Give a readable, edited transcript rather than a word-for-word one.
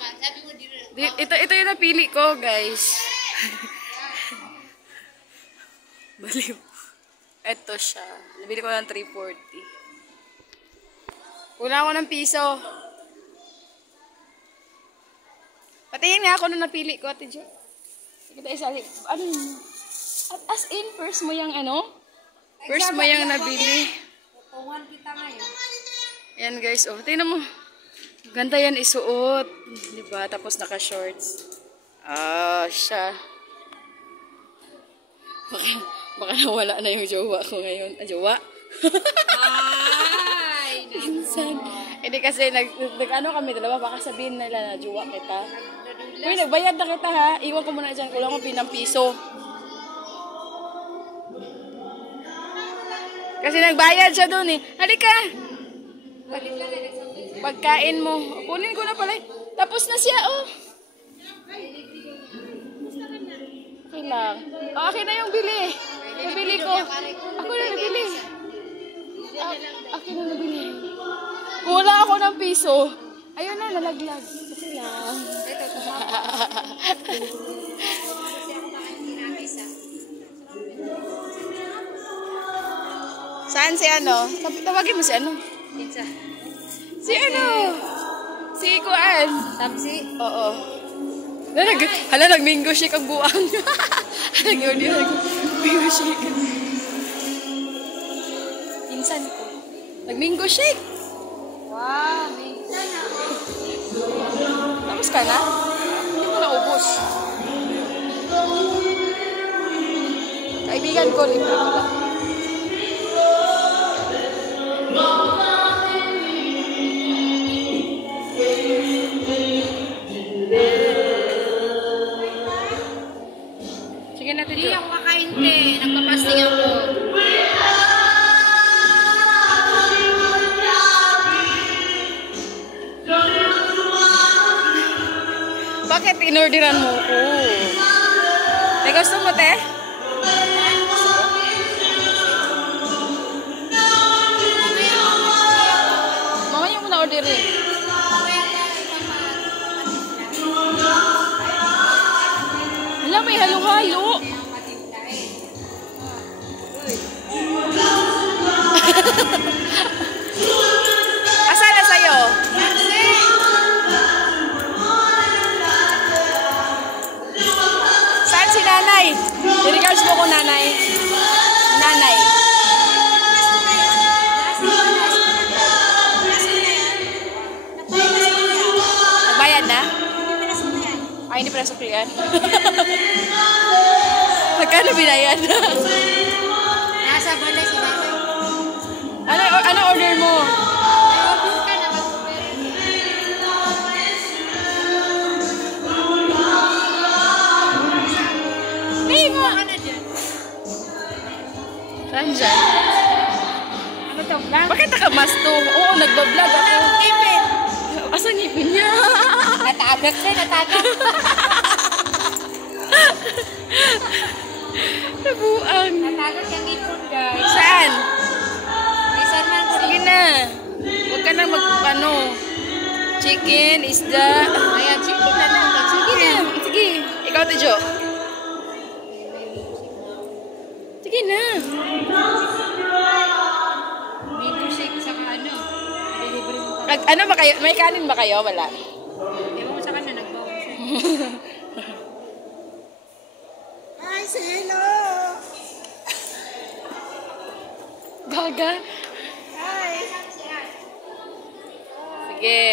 Sabi mo di. Ito yung napili ko, guys. Baliw. Ito siya. Nabili ko ng 340. Kulang ako ng piso. Patingin nga ako nung napili ko, Ate Jo. Sige tayo sa ano yun? As in, first mo yung ano? First mo yung nabili. Tutuwan kita ngayon. Yan guys, oh. Tingnan mo. Ganda yan isuot. Diba? Tapos naka-shorts. Siya. Baka nawala na yung jowa ko ngayon. Jowa? Ay! Pinsan. Hindi kasi nag-ano kami dalawa. Baka sabihin nila na jowa kita. Uy, nagbayad na kita ha. Iwan ko muna dyan. Kulang ko pinampiso. Kasi nagbayad siya doon eh. Halika! Pagkain mo. Kunin ko na pala. Tapos na siya, oh. Okay lang. Okay na yung bili. Nabili ko. Ako na nabili. Akin na nabili. Kulang ako ng piso. Ayun na, nalaglag. Okay lang. Saan si ano? Tawagin mo si ano? Si ano? Si Kuan. Tapsi? Oo. Hala, nag-mango shake ang buwang. Nag-mango shake. Pinsan ko. Nag-mango shake. Wow, minsan ako. Tapos ka na? Hindi mo naubos. Kaibigan ko, libre ko lang. Sige natin, Hindi ako kakain, te. Nagpapasting ako. Bakit inorderan mo ko? Te, gusto mo, te? Mamaya mo na orderin. Hala, may halo-halo. Asan na sa'yo? Saan si nanay? I-regards mo ko nanay. Nanay. Nagbayad na? Ay, hindi pala suklian. Magkano binayad? Nasa balay si nanay. Ano order mo? Order ka na mag-order. Hey, mo! Ano dyan? Saan dyan? Ano to? Vlog? Bakit nakamasto? Oo, nagbablog ako. Ngipin. Asan ngipin niya? Natagak siya, natagak. Nabuang. Natagak yung ngipin, guys. Saan? May sarman ko Sige rin. na. Huwag ka na mag-ano. Chicken, isda. Ayan, chicken na lang. Sige na. Sige. Ikaw, Tejo. Sige na. Mango shake saka ano. Delivery mo pa. Ano ba kayo? May kanin ba kayo? Wala. Ewan ko sa kanya, nagbawang siya. Ay, sino? Gaga. Sige.